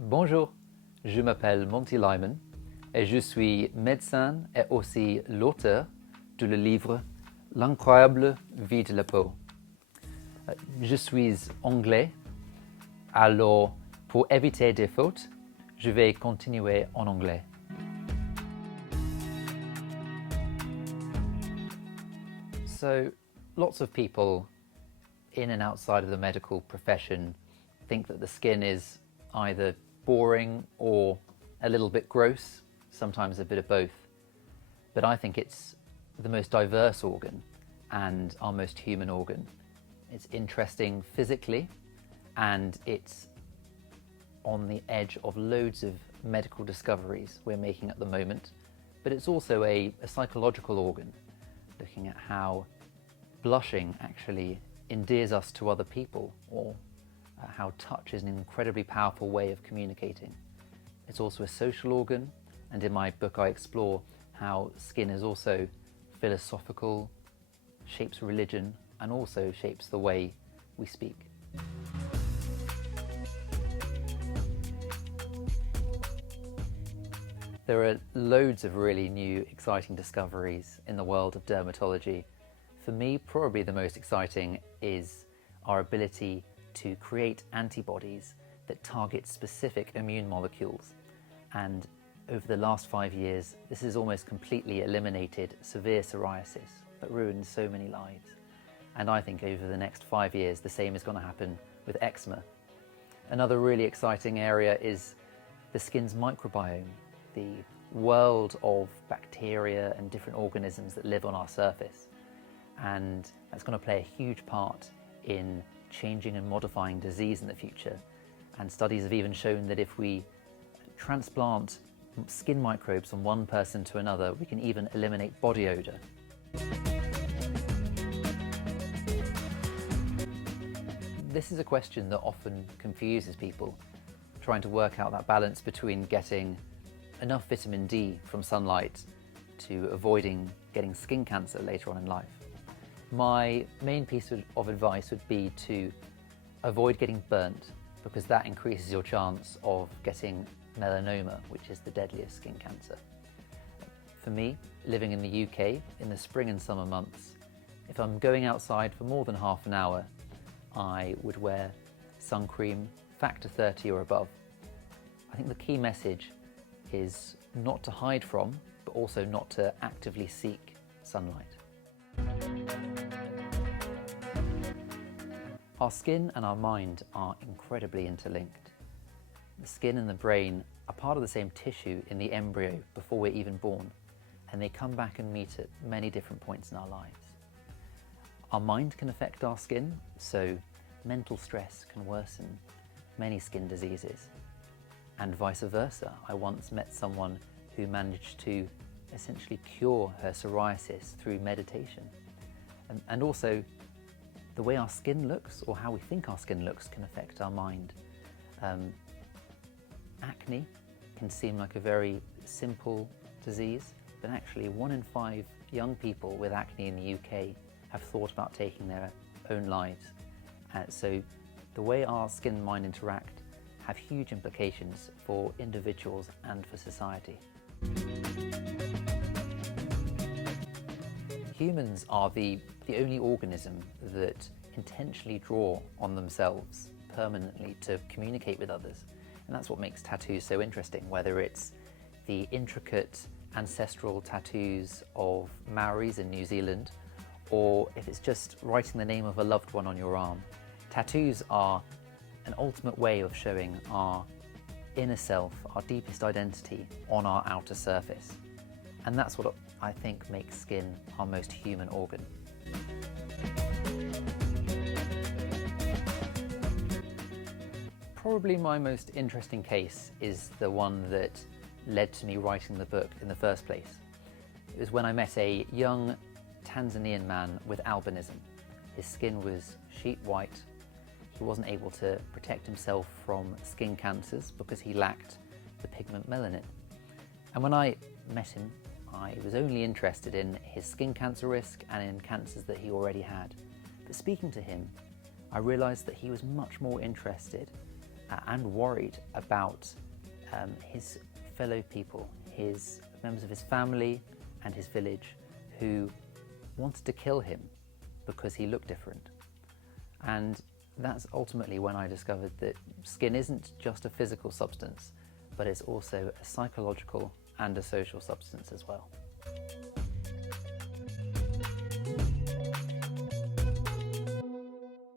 Bonjour, je m'appelle Monty Lyman et je suis médecin et aussi l'auteur du livre L'incroyable vie de la peau. Je suis anglais, alors pour éviter des fautes, je vais continuer en anglais. So, lots of people in and outside of the medical profession think that the skin is either boring or a little bit gross, sometimes a bit of both. But I think it's the most diverse organ and our most human organ. It's interesting physically, and it's on the edge of loads of medical discoveries we're making at the moment. But it's also a psychological organ, looking at how blushing actually endears us to other people, or how touch is an incredibly powerful way of communicating. It's also a social organ, and in my book I explore how skin is also philosophical, shapes religion, and also shapes the way we speak. There are loads of really new, exciting discoveries in the world of dermatology. For me, probably the most exciting is our ability to create antibodies that target specific immune molecules. And over the last 5 years, this has almost completely eliminated severe psoriasis that ruins so many lives. And I think over the next 5 years, the same is going to happen with eczema. Another really exciting area is the skin's microbiome, the world of bacteria and different organisms that live on our surface. And that's going to play a huge part in changing and modifying disease in the future. And studies have even shown that if we transplant skin microbes from one person to another, we can even eliminate body odor. This is a question that often confuses people, trying to work out that balance between getting enough vitamin D from sunlight to avoiding getting skin cancer later on in life. My main piece of advice would be to avoid getting burnt, because that increases your chance of getting melanoma, which is the deadliest skin cancer. For me, living in the UK in the spring and summer months, if I'm going outside for more than half an hour, I would wear sun cream factor 30 or above. I think the key message is not to hide from, but also not to actively seek sunlight. Our skin and our mind are incredibly interlinked. The skin and the brain are part of the same tissue in the embryo before we're even born, and they come back and meet at many different points in our lives. Our mind can affect our skin, so mental stress can worsen many skin diseases, and vice versa. I once met someone who managed to essentially cure her psoriasis through meditation. And also, the way our skin looks, or how we think our skin looks, can affect our mind. Acne can seem like a very simple disease, but actually 1 in 5 young people with acne in the UK have thought about taking their own lives. So the way our skin and mind interact have huge implications for individuals and for society. Humans are the only organism that intentionally draw on themselves permanently to communicate with others. And that's what makes tattoos so interesting, whether it's the intricate ancestral tattoos of Maoris in New Zealand, or if it's just writing the name of a loved one on your arm. Tattoos are an ultimate way of showing our inner self, our deepest identity, on our outer surface. And that's what I think makes skin our most human organ. Probably my most interesting case is the one that led to me writing the book in the first place. It was when I met a young Tanzanian man with albinism. His skin was sheet white. He wasn't able to protect himself from skin cancers because he lacked the pigment melanin. And when I met him, I was only interested in his skin cancer risk and in cancers that he already had. But speaking to him, I realized that he was much more interested and worried about his fellow people, his members of his family and his village, who wanted to kill him because he looked different. And that's ultimately when I discovered that skin isn't just a physical substance, but it's also a psychological and a social substance as well.